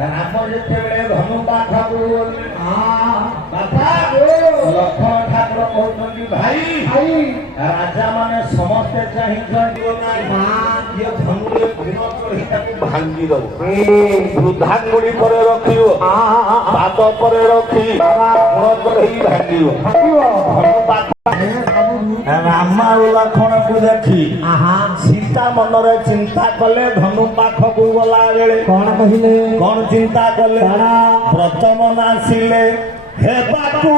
राम जिते धनु पाखक लक्ष्मण ठाकुर कहते भाई राजा माने समस्ते चाहिए भांगी वृद्धांगुड़ी पर रखी पाद पर रखी भांगी राम लक्ष्मण को देखी सीता मनरे चिंता कले धनु पाखक गला बेले कौन कहले कौन चिंता कले प्रथम नासिले हे बापू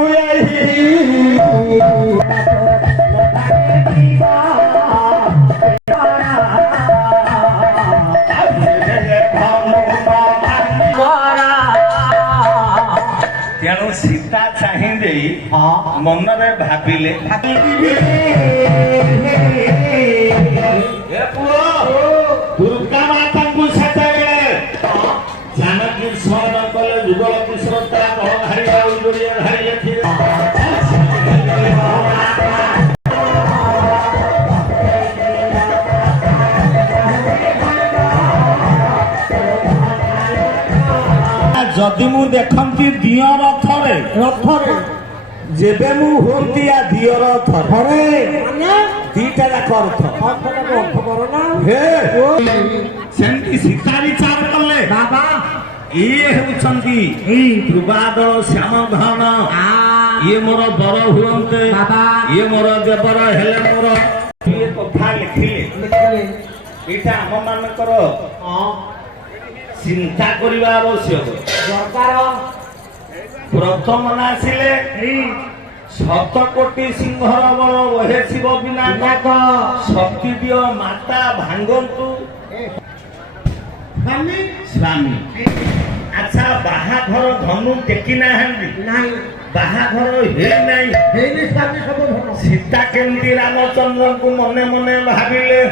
तेणु सीता चाहिए मनरे भाविले दुर्गा माता को सताए जानकी स्मरण कले जुगल कुशलता भारी भारी जदि मु देखती दिय रथरे रथरे जेबे मु होती आ दिय रथरे माने दीटा जाक अर्थ अर्थ करना हे सेंती सीता विचार कले बाबा ये होचंती ध्रुवादल श्याम घन ये मोर बर हुअन्ते बाबा ये मोर देवर हेले मोर ये कथा लिखिले एटा हम मानकर चिंता करवा आवश्यक सरकार प्रथम नासिले शत कोटी सिंहर बल वहे शिव विनायक शक्ति दियो माता भांगंतु स्वामी अच्छा बाहाघर धनु टेकी ना बाहाघर हे नहीं सब सीता केमती रामचंद्र को मने मने भाविले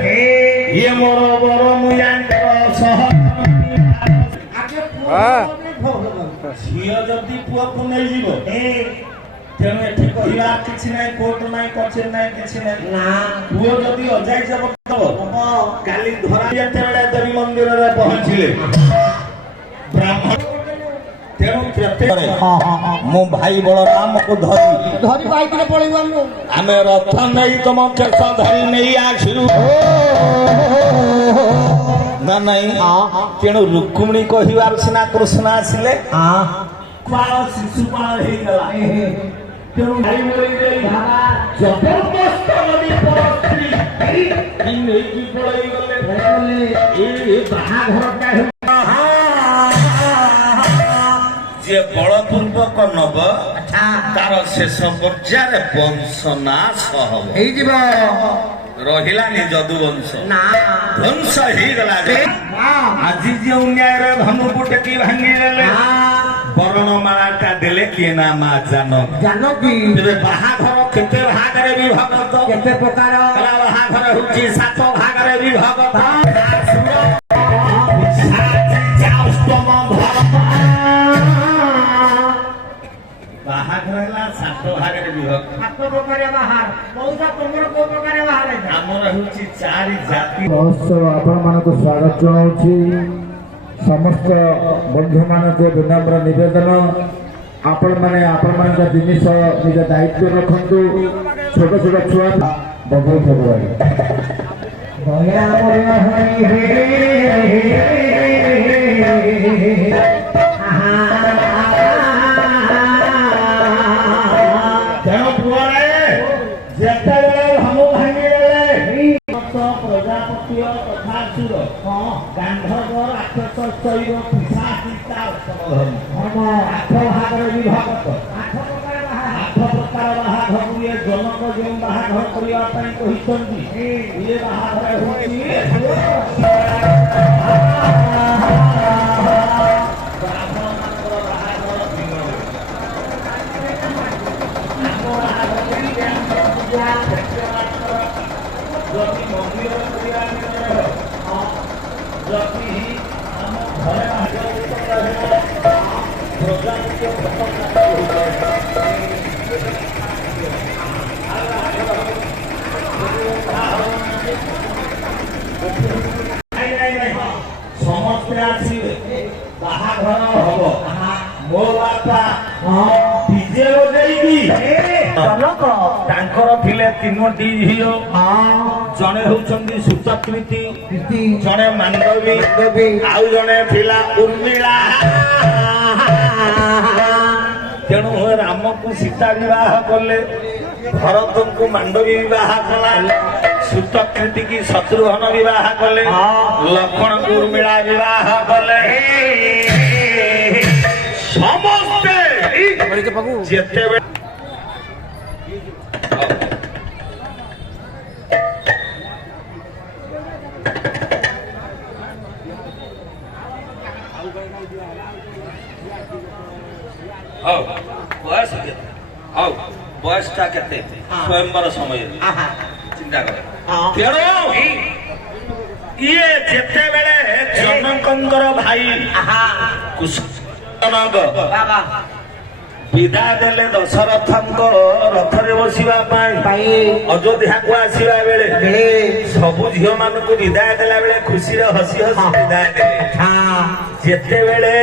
ये मोर बर मुयांकर सह झील जदि पुआ को नहीं जीव तेणु एठी कहवा किछि नाही कोर्ट नाही कचेरी नाही किछि नाही ना पुओ जदि अजाई जब काली धरा जेतेबेले देवी मंदिर रे पहुंचिले ब्राह्मण तेणु प्रत्येक मो भाई बलराम को धरी बाइक रे पळेइबानु आमे रथ नहीं तुम केस धरी नहीं आखिरु ना नहीं तेणु रुक्मिणी कहवार सिना कृष्ण आसिले शिशुपाल हो गला तेणु भाई बोले जबरदस्त नदी परस्त्री नहीं की पड़े गले बाहाघर जे बलपूर्वक नब तार शेष पर्याय वंशनाश हम रहिलानी जदुवंश ध्वंस हो गला आज जो न्याय धनु को टेकी भांगी देले वर्णमाला देले किए ना माँ जानकी बाहाघर केते भाग रे विभक्त केते प्रकार बाहाघर होची 7 भाग रे विभक्त बाहाघर 7 भाग रे ବିଭକ୍ତ। 7 ପ୍ରକାର ବାହାର ମଉସା ତମର କୋଉ ପ୍ରକାର ବାହାର ଆମର ହେଉଛି 4 ଜାତି। ମହୋତ୍ସବ ଆପଣମାନଙ୍କୁ ସ୍ୱାଗତ ଜଣାଉଛି। ସମସ୍ତ ବନ୍ଧୁମାନଙ୍କୁ ବିନମ୍ର ନିବେଦନ, ଆପଣମାନେ ଆପଣମାନଙ୍କ ଜିନିଷ ନିଜ ଦାୟିତ୍ୱ ରଖନ୍ତୁ। ଛୋଟ ଛୋଟ ଛୁଆ ବହୁ ଫେବୃଆରୀ ତେଣୁ ପୁଅରେ ଯେତେବେଳେ ଭାମ ଭାଙ୍ଗିଦେଲେ ପ୍ରଜାପତି ତଥା ସୁର ଗାନ୍ଧର୍ବ ରାକ୍ଷସ ଶୈବ ପିଶାଚିତା ଆଠ ଭାଗରେ ବିଭାଗତ। 8 ପ୍ରକାର ବାହାଘର ଇଏ ଜନକ ଯେଉଁ ବାହାଘର କରିବା ପାଇଁ କହିଛନ୍ତି ଇଏ ବାହାଘର ହେଉଛି ବ୍ରାହ୍ମଣମାନଙ୍କର ବାହାଘର ଦିନ। ଯଦି ମନ୍ଦିର କରିବା ଯଦି ଆମ ଘରେ ପ୍ରଜାପତି ସମସ୍ତେ ଆସିବେ, ବାହାଘର ହବ। ମୋ ବାପା ଡିଜେ ବଜେଇକି ତାଙ୍କର ଥିଲେ 3ଟି ଝିଅ। ଜଣେ ହଉଛନ୍ତି ସୁଚକ୍ରିତି, ଜଣେ ମାଣ୍ଡବୀ, ଆଉ ଜଣେ ଥିଲା ଉର୍ମିଳା। ତେଣୁ ରାମକୁ ସୀତା ବିବାହ କଲେ, ଭରତଙ୍କୁ ମାଣ୍ଡବୀ ବିବାହ କଲା, ସୁତକୃତି କି ଶତ୍ରୁଘ୍ନ ବିବାହ କଲେ, ଲକ୍ଷ୍ମଣଙ୍କୁ ଉର୍ମିଳା ବିବାହ କଲେ। ସମସ୍ତେ ଯେତେବେଳେ ହଉ ବୟସ କେତେ? ହଉ ବୟସଟା କେତେ? ସ୍ୱୟଂବର ସମୟରେ ଚିନ୍ତା କର। ତେଣୁ ଇଏ ଯେତେବେଳେ ଜନକଙ୍କର ଭାଇ କୁଶନଙ୍କ ବିଦା ଦେଲେ ଦଶରଥଙ୍କ ରଥରେ ବସିବା ପାଇଁ ଅଯୋଧ୍ୟାକୁ ଆସିବା ବେଳେ ସବୁ ଝିଅ ମାନଙ୍କୁ ବିଦାୟ ଦେଲା ବେଳେ ଖୁସିରେ ହସି ହସି ବିଦାୟ ଦେଲେ। ଯେତେବେଳେ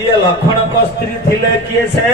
ଇଏ ଲକ୍ଷ୍ମଣଙ୍କ ସ୍ତ୍ରୀ ଥିଲେ କିଏ ସେ